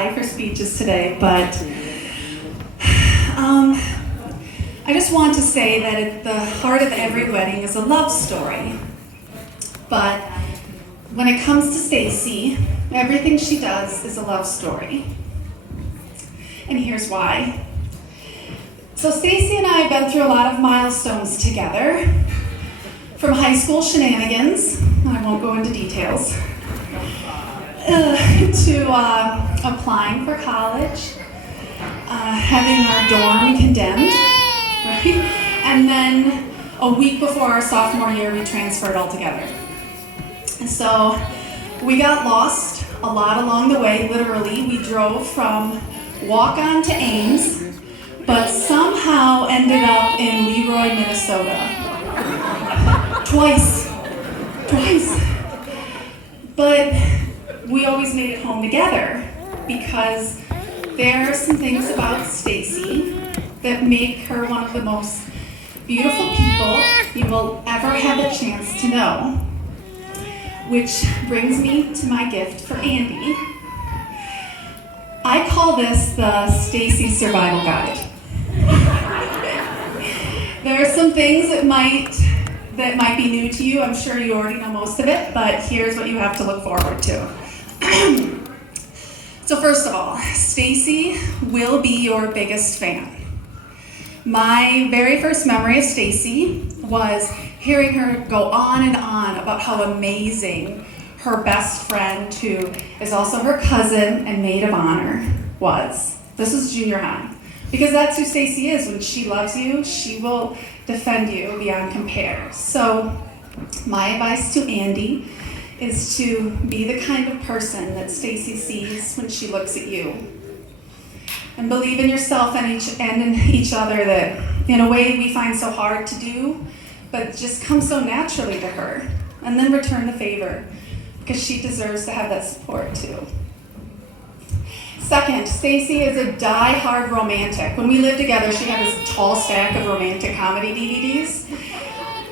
shy for speeches today, but I just want to say that at the heart of every wedding is a love story. But when it comes to Stacie, everything she does is a love story. And here's why. So Stacie and I have been through a lot of milestones together, from high school shenanigans, I won't go into details, to applying for college, having our dorm condemned, right? And then a week before our sophomore year, we transferred altogether. So we got lost a lot along the way, literally. We drove from Walk-On to Ames, but somehow ended up in Leroy, Minnesota. Twice. But we always made it home together because there are some things about Stacie that make her one of the most beautiful people you will ever have a chance to know. Which brings me to my gift for Andy. I call this the Stacie Survival Guide. There are some things that might be new to you. I'm sure you already know most of it, but here's what you have to look forward to. So first of all, Stacie will be your biggest fan. My very first memory of Stacie was hearing her go on and on about how amazing her best friend, who is also her cousin and maid of honor, was. This is junior high. Because that's who Stacie is. When she loves you, she will defend you beyond compare. So my advice to Andy is to be the kind of person that Stacie sees when she looks at you. And believe in yourself and in each other, that in a way we find so hard to do, but just comes so naturally to her. And then return the favor, because she deserves to have that support too. Second, Stacie is a die-hard romantic. When we lived together, she had this tall stack of romantic comedy DVDs.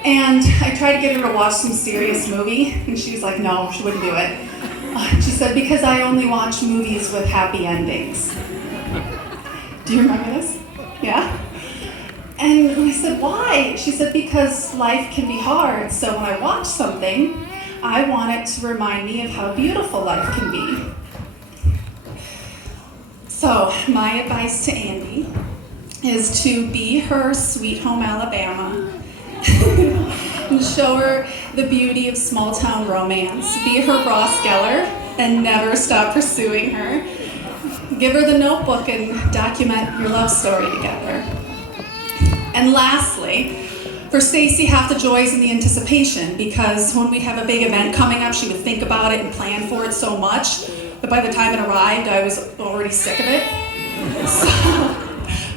And I tried to get her to watch some serious movie, and she was like, no, she wouldn't do it. She said, because I only watch movies with happy endings. Do you remember this? Yeah? And I said, why? She said, because life can be hard, so when I watch something, I want it to remind me of how beautiful life can be. So my advice to Andy is to be her Sweet Home Alabama and show her the beauty of small-town romance. Be her Ross Geller and never stop pursuing her. Give her the notebook and document your love story together. And lastly, for Stacie, half the joy is in the anticipation, because when we have a big event coming up, she would think about it and plan for it so much that by the time it arrived, I was already sick of it. So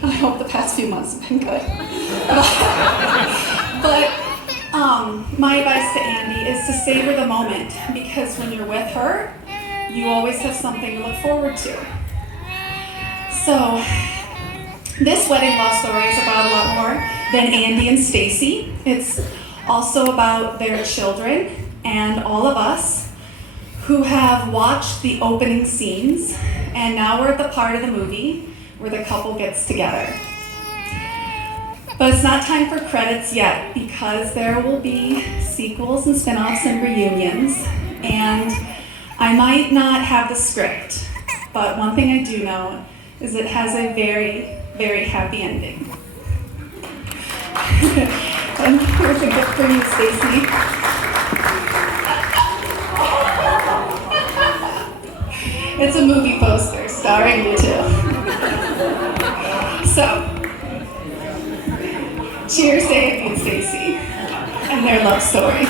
I hope the past few months have been good. But my advice to Andy is to savor the moment, because when you're with her, you always have something to look forward to. So this wedding love story is about a lot more than Andy and Stacie. It's also about their children and all of us who have watched the opening scenes, and now we're at the part of the movie where the couple gets together. But it's not time for credits yet, because there will be sequels and spin-offs and reunions, and I might not have the script, but one thing I do know is it has a very, very happy ending. And here's a gift for you, Stacie. It's a movie poster starring you too. So, cheers to Andy and Stacie and their love story.